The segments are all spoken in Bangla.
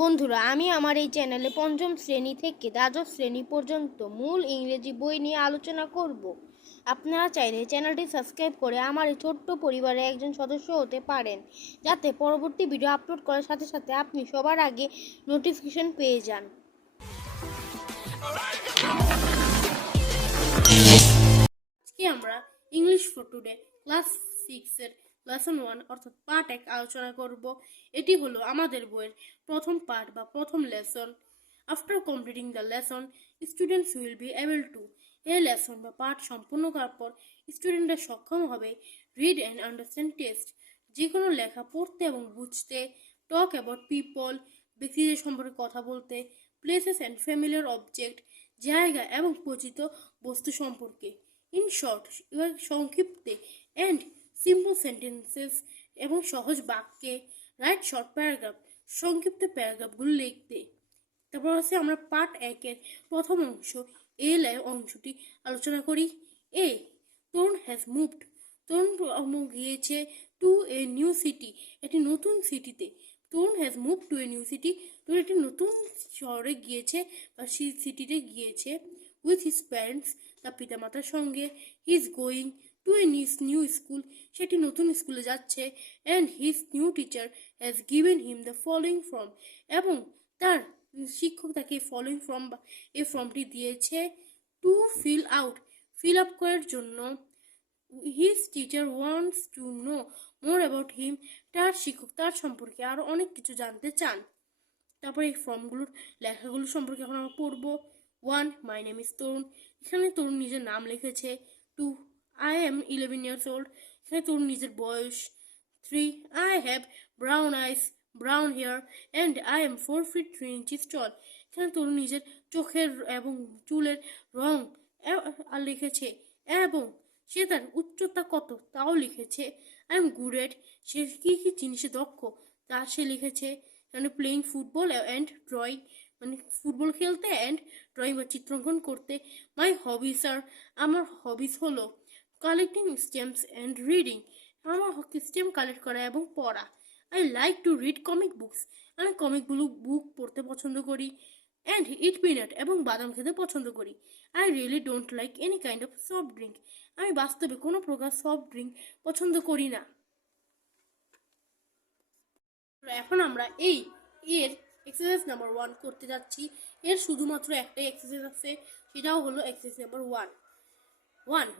বন্ধুরা, আমি আমার এই চ্যানেলে পঞ্চম শ্রেণী থেকে দ্বাদশ শ্রেণী পর্যন্ত মূল ইংরেজি বই নিয়ে আলোচনা করব। আপনারা চাইলে চ্যানেলটি সাবস্ক্রাইব করে আমার এই ছোট্ট পরিবারের একজন সদস্য হতে পারেন, যাতে পরবর্তী ভিডিও আপলোড করার সাথে সাথে আপনি সবার আগে নোটিফিকেশন পেয়ে যান। আজকে আমরা ইংলিশ ফর টুডে ক্লাস 6 এর লেসন 1 অর্থাৎ পার্ট 1 আলোচনা করব। এটি হলো আমাদের বইয়ের প্রথম পার্ট বা প্রথম lesson. After completing the lesson, students will be able to, এই লেসন বা পাঠ সম্পূর্ণ করার পর স্টুডেন্টরা সক্ষম হবে রিড অ্যান্ড আন্ডারস্ট্যান্ড টেক্সট, যে কোনো লেখা পড়তে এবং বুঝতে, টক অ্যাবাউট পিপল, ব্যক্তিদের সম্পর্কে কথা বলতে, প্লেসেস অ্যান্ড ফ্যামিলিয়ার অবজেক্ট, জায়গা এবং পরিচিত বস্তু সম্পর্কে। ইন শর্ট, সংক্ষিপ্তে, অ্যান্ড সিম্পল সেন্টেন্সেস এবং সহজ বাক্যে, রাইট শর্ট প্যারাগ্রাফ, সংক্ষিপ্ত প্যারাগ্রাফগুলো লিখতে। তারপর হচ্ছে আমরা পার্ট 1-এর প্রথম অংশ অংশটি আলোচনা করি। এ, তরুণ হ্যাজ মুভড, তরুণ গিয়েছে টু এ নিউ সিটি, একটি নতুন সিটিতে। Tarun has move to a new city, Tarun একটি নতুন শহরে গিয়েছে বা সিটিতে গিয়েছে। উইথ হিজ প্যারেন্টস, তার পিতামাতার সঙ্গে। He is going to a new school, সেটি নতুন স্কুলে যাচ্ছে। And his new teacher has given him the following form, এবং তার শিক্ষক তাকে ফলোয়িং ফর্ম বা এই ফর্মটি দিয়েছে। টু ফিল আপ করার জন্য। His teacher wants to know more about him, তার শিক্ষক তার সম্পর্কে আরও অনেক কিছু জানতে চান। তারপরে এই ফর্মগুলোর লেখাগুলো সম্পর্কে এখন আমরা পড়বো। 1. মাই নেম ইজ তরুণ, এখানে তরুণ নিজের নাম লিখেছে। 2. আই এম 11 years old, এখানে তরুণ নিজের বয়স। 3. I have brown eyes, brown hair, and I am 4 feet 3 inches tall, এখানে তরুণ নিজের চোখের এবং চুলের রং আর লিখেছে, এবং সে তার উচ্চতা কত তাও লিখেছে। আই এম গুড এট, সে কী কী জিনিসে দক্ষ তা সে লিখেছে। মানে প্লেইং ফুটবল অ্যান্ড ড্রয়িং, মানে ফুটবল খেলতে, অ্যান্ড ড্রয়িং বা চিত্রাঙ্কন করতে। মাই হবিস আর, আমার হবিস হলো কালেক্টিং স্ট্যাম্পস অ্যান্ড রিডিং, আমার স্ট্যাম্প কালেক্ট করা এবং পড়া। I like to read comic books, আমি বুক পড়তে পছন্দ করি। অ্যান্ড ইট পিনাট, এবং বাদাম খেতে পছন্দ করি। I really don't like any kind of soft drink, আমি বাস্তবে কোনো প্রকার সফট ড্রিঙ্ক পছন্দ করি না। এখন আমরা এর এক্সারসাইজ নাম্বার 1 করতে যাচ্ছি। এর শুধুমাত্র একটাই এক্সারসাইজ আছে, সেটাও হলো exercise number 1।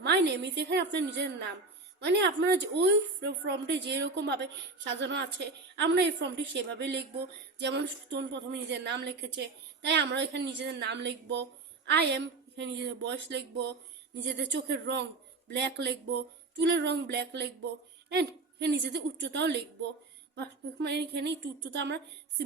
My name is, এখানে আপনার নিজের নাম, মানে আপনারা ওই ফর্মটি যেরকমভাবে সাজানো আছে আমরা এই ফর্মটি সেভাবে লিখবো। যেমন তোন প্রথমে নিজের নাম লিখেছে, তাই আমরা এখানে নিজেদের নাম লিখবো। আই এম, এখানে নিজেদের বয়স লিখবো। নিজেদের চোখের রং ব্ল্যাক লিখবো, চুলের রং ব্ল্যাক লিখবো। অ্যান্ড এখানে নিজেদের উচ্চতাও লিখবো। মানে এখানে উচ্চতা আমরা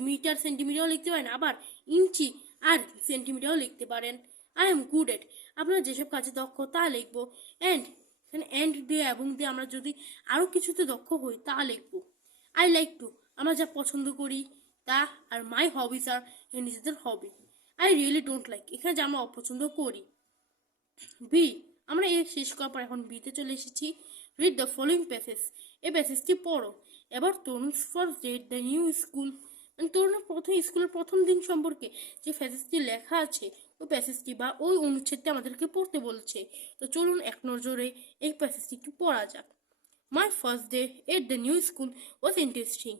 মিটার সেন্টিমিটারও লিখতে পারেন, আবার ইঞ্চি আর সেন্টিমিটারও লিখতে পারেন। আই এম গুড এট, আপনারা যেসব কাজে দক্ষ তা লিখবো। অ্যান্ড এখানে অ্যান্ড দিয়ে এবং দিয়ে আমরা যদি আরও কিছুতে দক্ষ হই তা লিখবো। আই লাইক টু, আমরা যা পছন্দ করি তা। আর মাই হবিস আর, নিজেদের হবি। আই রিয়েলি ডোন্ট লাইক, এখানে যা আমরা অপছন্দ করি। বি, আমরা এর শেষ করার পর এখন বিতে চলে এসেছি। রিড দ্য ফলোয়িং প্যাসেজ, এই প্যাসেজটি পড়ো। এবার Tarun's first day the new school, মানে তরুণের স্কুলের প্রথম দিন সম্পর্কে যে প্যাসেজটি লেখা আছে ওই প্যাসেজটি বা ওই অনুচ্ছেদটি আমাদেরকে পড়তে বলছে। তো চলুন এক নজরে এই প্যাসেজটি একটু পড়া যাক। My first day at the new school was interesting,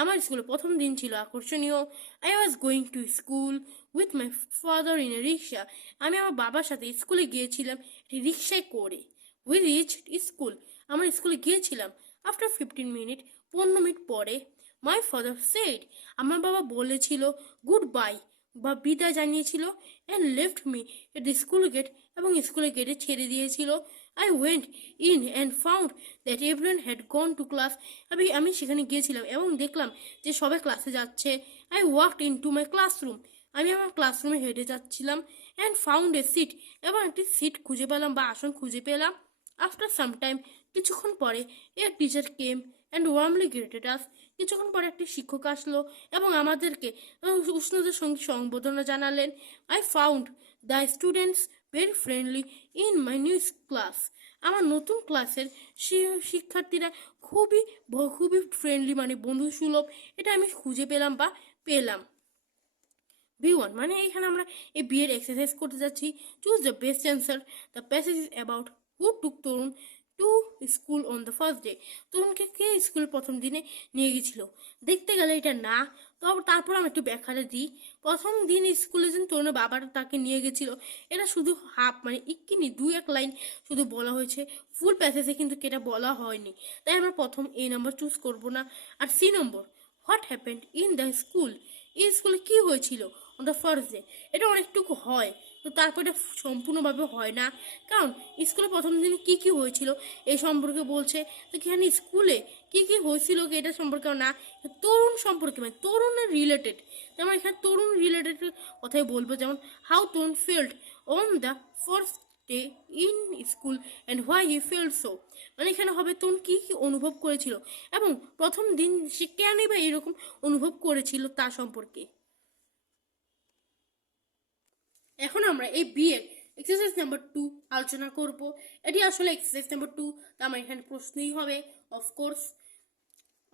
আমার স্কুলের প্রথম দিন ছিল আকর্ষণীয়। I was going to school with my father in a rickshaw, আমি আমার বাবার সাথে স্কুলে গিয়েছিলাম একটি রিক্সায় করে। উই রিচড স্কুল, আমরা স্কুলে গিয়েছিলাম। আফটার 15 মিনিট, 15 মিনিট পরে। মাই ফাদার সেড, আমার বাবা বলেছিল গুড বাই বা বিদায় জানিয়েছিল। And left me at the school gate, এবং স্কুলের গেটে ছেড়ে দিয়েছিল। I went in and found that everyone had gone to class, আমি সেখানে গিয়েছিলাম এবং দেখলাম যে সবাই ক্লাসে যাচ্ছে। I walked in to my classroom, আমি আমার ক্লাসরুমে হেঁটে যাচ্ছিলাম। অ্যান্ড ফাউন্ড এ সিট, এবং একটি সিট খুঁজে পেলাম বা আসন খুঁজে পেলাম। আফটার সাম টাইম, কিছুক্ষণ পরে, a teacher came and warmly greeted us, কিছুক্ষণ পরে একটি শিক্ষক আসলো এবং আমাদেরকে উষ্ণতার সঙ্গে সম্বোধনা জানালেন। I found the students very friendly in my new class, আমার নতুন ক্লাসের শিক্ষার্থীরা খুবই খুবই ফ্রেন্ডলি, মানে বন্ধুসুলভ, এটা আমি খুঁজে পেলাম বা পেলাম। B1 মানে এখানে আমরা এই বি এর এক্সারসাইজ করতে যাচ্ছি। Choose the best answer. The passage is about who took Tarun to school on the first day. তরুণকে কে স্কুল প্রথম দিনে নিয়ে গেছিল? দেখতে গেলে এটা না, তবে তারপর আমি একটু ব্যাখ্যাটা দিই। প্রথম দিন স্কুলে যেন তরুণের বাবার তাকে নিয়ে গেছিল, এটা শুধু হাফ মানে ইক্কিনি 2-1 লাইন শুধু বলা হয়েছে, ফুল প্যাসেজে কিন্তু এটা বলা হয়নি। তাই আমরা প্রথম এ নম্বর চুজ করব না। আর C number, what happened in the school. এই স্কুলে কি হয়েছিল অন দ্য ফার্স্ট ডে। এটা অনেকটুকু হয়, তো তারপরে সম্পূর্ণভাবে হয় না, কারণ স্কুলে প্রথম দিনে কি কি হয়েছিল এই সম্পর্কে বলছে। তো এখানে স্কুলে কি কি হয়েছিল এটা সম্পর্কে না, তরুণ সম্পর্কে মানে তরুণের রিলেটেড। যেমন এখানে তরুণ রিলেটেড কথাই বলবো, যেমন how Tarun field on the first day in school and why he field so. মানে এখানে হবে তরুণ কি কি অনুভব করেছিল এবং প্রথম দিন সে কেনই বা এরকম অনুভব করেছিল তা সম্পর্কে। এখন আমরা এই বি এর এক্সারসাইজ নাম্বার 2 আলোচনা করব। এটি আসলে এক্সারসাইজ নাম্বার 2, তা আমার এখানে প্রশ্নই হবে of course.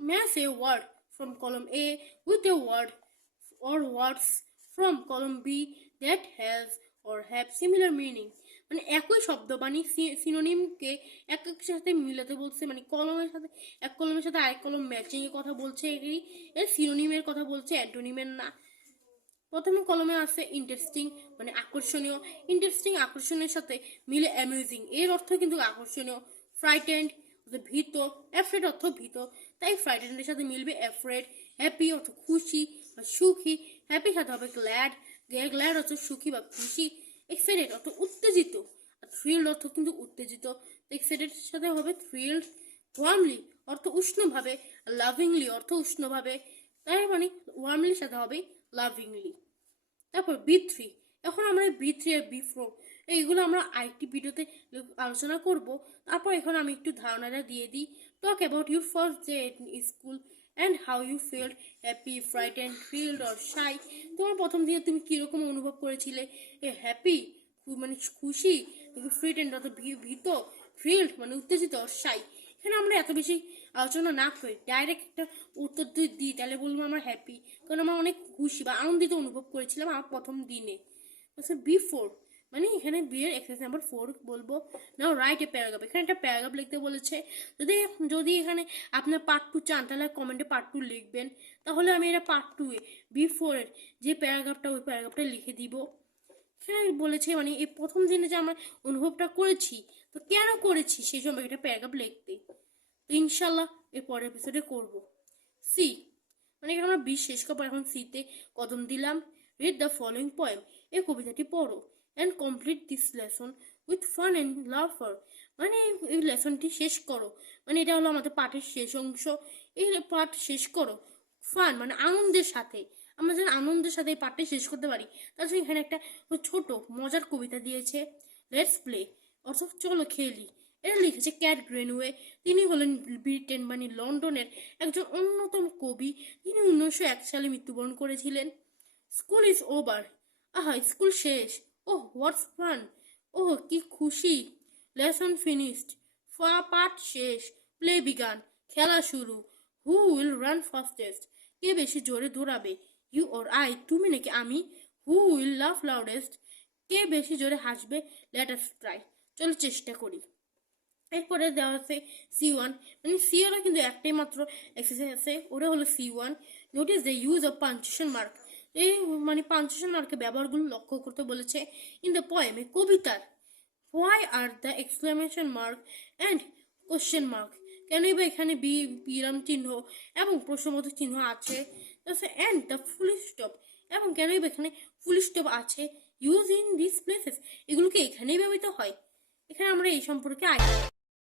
Match a word from column A with a word or words from column B that has or have similar meaning. মানে একই শব্দ মানে সিনোনিমকে এক এক সাথে মিলাতে বলছে, মানে কলমের সাথে এক কলমের সাথে আরেক কলম ম্যাচিং এর কথা বলছে, এর সিনোনিমের কথা বলছে, অ্যান্টোনিমের না। প্রথমে কলমে আছে ইন্টারেস্টিং মানে আকর্ষণীয়, ইন্টারেস্টিং আকর্ষণের সাথে মিলে অ্যামিউজিং, এর অর্থ কিন্তু আকর্ষণীয়। ফ্রাইটেন্ড ভীত, অ্যাফ্রেড অর্থ ভীত, তাই ফ্রাইটেন্ডের সাথে মিলবে অ্যাফ্রেড। হ্যাপি অর্থ খুশি বা সুখী, হ্যাপির সাথে হবে গ্ল্যাড, গ্ল্যাড অর্থ সুখী বা খুশি। এক্সাইটেড অর্থ উত্তেজিত, আর থ্রিল্ড অর্থ কিন্তু উত্তেজিত, এক্সাইটেড সাথে হবে থ্রিল্ড। ওয়ার্মলি অর্থ উষ্ণভাবে, আর লাভিংলি অর্থ উষ্ণভাবে, তাই মানে ওয়ার্মলির সাথে হবে লাভিংলি। তারপর B3, এখন আমরা B3 আর B4 এইগুলো আমরা আরেকটি ভিডিওতে আলোচনা করব। তারপর এখন আমি একটু ধারণাটা দিয়ে দিই। Talk about your first day in school and how you felt, happy, frightened, thrilled or shy. তোমার প্রথম দিনে তুমি কীরকম অনুভব করেছিলে? হ্যাপি মানে খুশি, ফ্রিটেন্ড অর্থ ভীত, থ্রিল্ড মানে উত্তেজিত, অর শাই। এখানে আমরা এত বেশি আলোচনা না করে ডাইরেক্ট একটা উত্তর দিই, তাহলে বলবো আমরা হ্যাপি, কারণ আমরা অনেক খুশি বা আনন্দিত অনুভব করেছিলাম আমার প্রথম দিনে। আচ্ছা B4 মানে এখানে বি এর এক্সারসাইজ নাম্বার 4 বলবো। নাও রাইট এ প্যারাগ্রাফ, এখানে একটা প্যারাগ্রাফ লিখতে বলেছে। যদি যদি এখানে আপনার পার্ট 2 চান তাহলে কমেন্টে পার্ট 2 লিখবেন, তাহলে আমি এটা পার্ট 2 এ B4 এর যে প্যারাগ্রাফটা ওই প্যারাগ্রাফটা লিখে দিব। এখানে বলেছে মানে এই প্রথম দিনে যে আমরা অনুভবটা করেছি, তো কেন করেছি সেই সম্পর্কে একটা প্যারাগ্রাফ লিখতে। তো ইনশাল্লাহ এর পরের এপিসোডে করব। সি মানে এখানে আমরা 20 শেষ করবো, এখন সিতে কদম দিলাম। রিড দ্য ফলোয়িং পোয়েম, এই কবিতাটি পড়ো। And complete this lesson with fun and Lafarge, মানে এই লেসনটি শেষ করো, মানে এটা হলো আমাদের পাঠের শেষ অংশ। এই পাঠ শেষ করো ফান মানে আনন্দের সাথে, আমরা যেন আনন্দের সাথে এই পাঠটি শেষ করতে পারি তার জন্য এখানে একটা ছোট মজার কবিতা দিয়েছে। লেটস প্লে অর্থাৎ চলো খেলি, এটা লিখেছে ক্যাট গ্রেনওয়ে। তিনি হলেন ব্রিটেন মানে লন্ডনের একজন অন্যতম কবি, তিনি 1901 সালে মৃত্যুবরণ করেছিলেন। স্কুল ইজ ওভার, আহা স্কুল শেষ। ওহ হোয়াটস ফান, ওহ কি খুশি। লেসন ফিনিশড, পাঠ শেষ। প্লে বিগান, খেলা শুরু। হু উইল রান ফাস্টেস্ট, কে বেশি জোরে দৌড়াবে। ইউ অর আই, তুমি নাকি আমি। হু উইল লাভ লাউডেস্ট, কে বেশি জোরে হাসবে। লেট আস ট্রাই, চলো চেষ্টা করি। এরপরে দেওয়া আছে C1, মানে C1 কিন্তু একটাই মাত্র এক্সারসাইজ আছে, ওটা হলো C1। Notice the use of punctuation mark, এই মানে পাঞ্চুয়েশন মার্কের ব্যবহারগুলো লক্ষ্য করতে বলেছে। ইন দ্য পোয়েম, এই কবিতার। Why are the exclamation mark and question mark, কেনই বা এখানে বিরাম চিহ্ন এবং প্রশ্নবোধক চিহ্ন আছে। অ্যান্ড দ্য ফুল স্টপ, এবং কেনই বা এখানে ফুল স্টপ আছে। ইউজ ইন দিস প্লেসেস, এগুলোকে এখানেই ব্যবহৃত হয়। এখানে আমরা এই সম্পর্কে